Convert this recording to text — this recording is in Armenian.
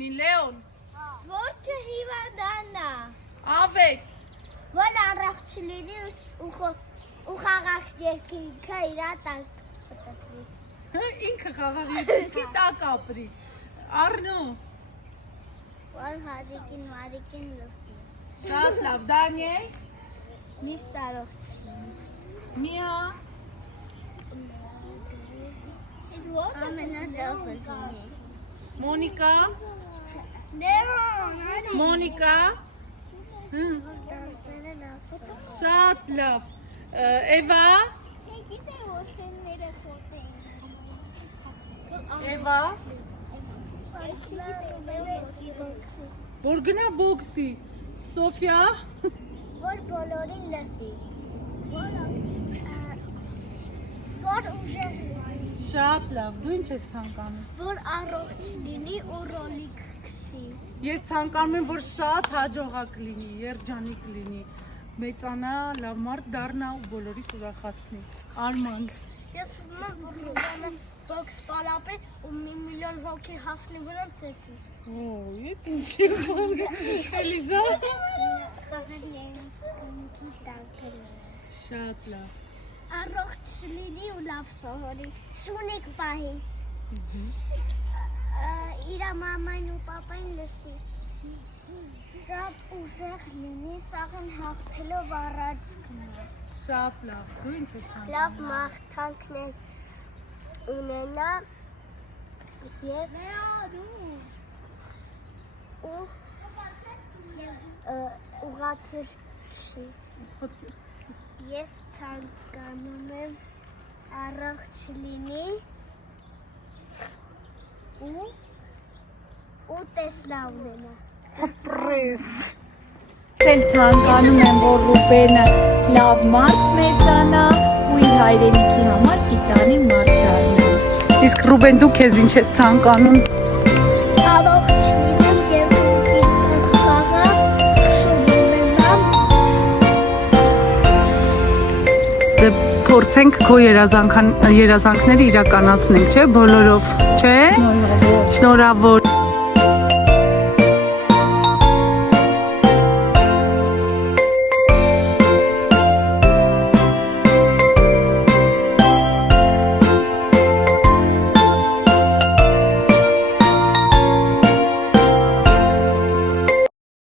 Ռուբենին, Լեոն։ Որը հիվանդանա։ Ավետ։ Որ առողջ լինի ու խաղաղ երկինքը իր տակ պտտվի։ Ինքը խաղաղ երկինքի տակ ապրի։ Արնո։ Որ հազիկին մարիկին լսի։ Շատ լավ, Դանիել։ Միշտ առողջ լինի։ Միա։ Ամենալավը լինի։ Մոնիկա։ Լեոն, արի։ Մոնիկա։ Դասերը լավ։ Շատ լավ։ Էվա։ Գիտե որ շենները խոթեն։ Էվա։ Որ գնա բոքսի։ Սոֆիա։ Որ բոլորին լսի։ Որ ուժեղ լինի։ Շատ լավ, դու ինչ ես ցանկանում։ Որ առողջ լինի ու ռոլիկ քշի։ Ես ցանկանում եմ, որ շատ հաջողակ լինի, երջանիկ լինի, մեծանա, լավ մարդ դառնա ու բոլորիս ուրախացնի։ Արման։ Ես ուզում եմ որ Ռուբենը բոքս պարապի ու 1 միլիոն հոգի հասնի վրան ծեծի։ Օ, իդ ինչի՞ ջան։ Էլիզա։ Շատ լավ։ Առողջ լինի ու լավ սովորի։ Շունիկ պահի։ Իր մաման ու պապան լսի։ Շատ ուժեղ լինի, սաղն հաղթելով առաջ գնա։ Շատ լավ, դու ինչ ես ցանկանում։ Լավ մաղթանքներ ունենա եւ ուղղաթիռ քշի։ Ես ցանկանում եմ առողջ լինի ու տեսլա ունենա։ Պրես։ Ես ցանկանում եմ, որ Ռուբենը լավ մարդ մեծանա ու իր հայրենիքի համար գիտանի մարդ դառնա։ Իսկ Ռուբեն, դու քեզ ինչ ես ցանկանում։ Առողջ լինեմ եւ խաղաղ շուտով Փորձենք քո երազանքները իրականացնենք, չէ՞, բոլորով, չէ՞։ Շնորհավոր։